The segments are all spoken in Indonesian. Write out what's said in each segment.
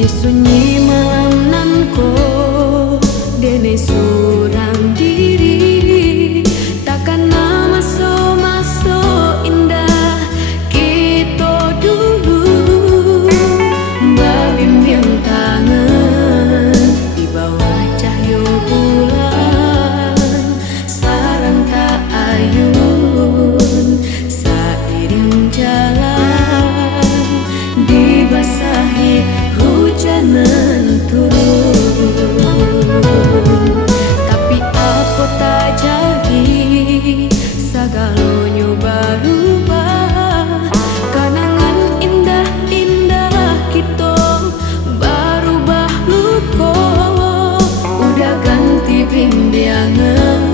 Di sunyi malam nan ko dene surang diri, takkan masuk indah kita dulu. Babimbing tangan di bawah cahaya bulan, sarang tak ayun seiring jalan dibasahi hujanan turun. Tapi apa tak jadi, segalanya berubah. Kenangan indah-indah kita berubah luka. Udah ganti bimbingan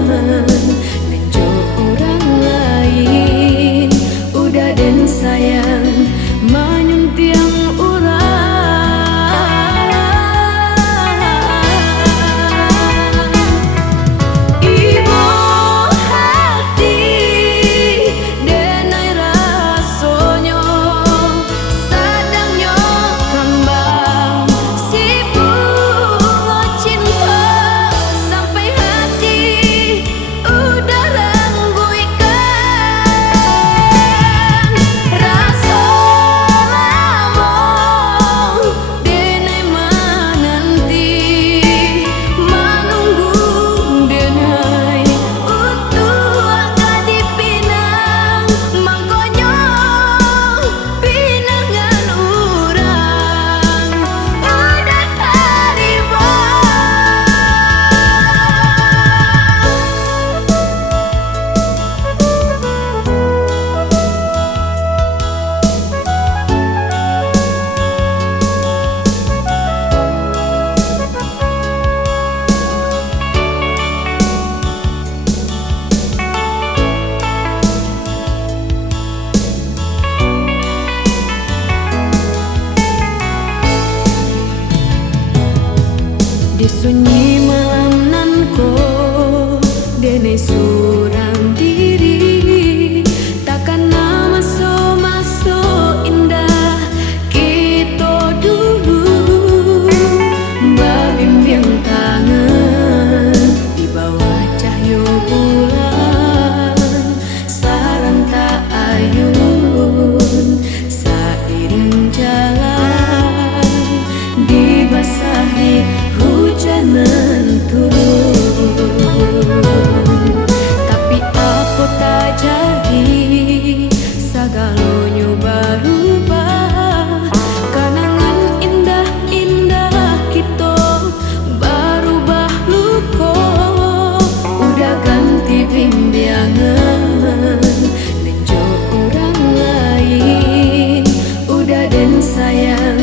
menjauh orang lain. Udah dan sayang menyuntiang di sunyi malam nan ko dene surang diri, takkan masuk indah kita dulu. Babimbing tangan di bawah cahaya bulan, sarang tak ayun seiring jalan dibasahi hujanan turun. Tapi apa tak jadi, segalanya berubah. Kenangan indah-indah kita berubah luka. Udah ganti bimbingan menjauh orang lain. Udah dan sayang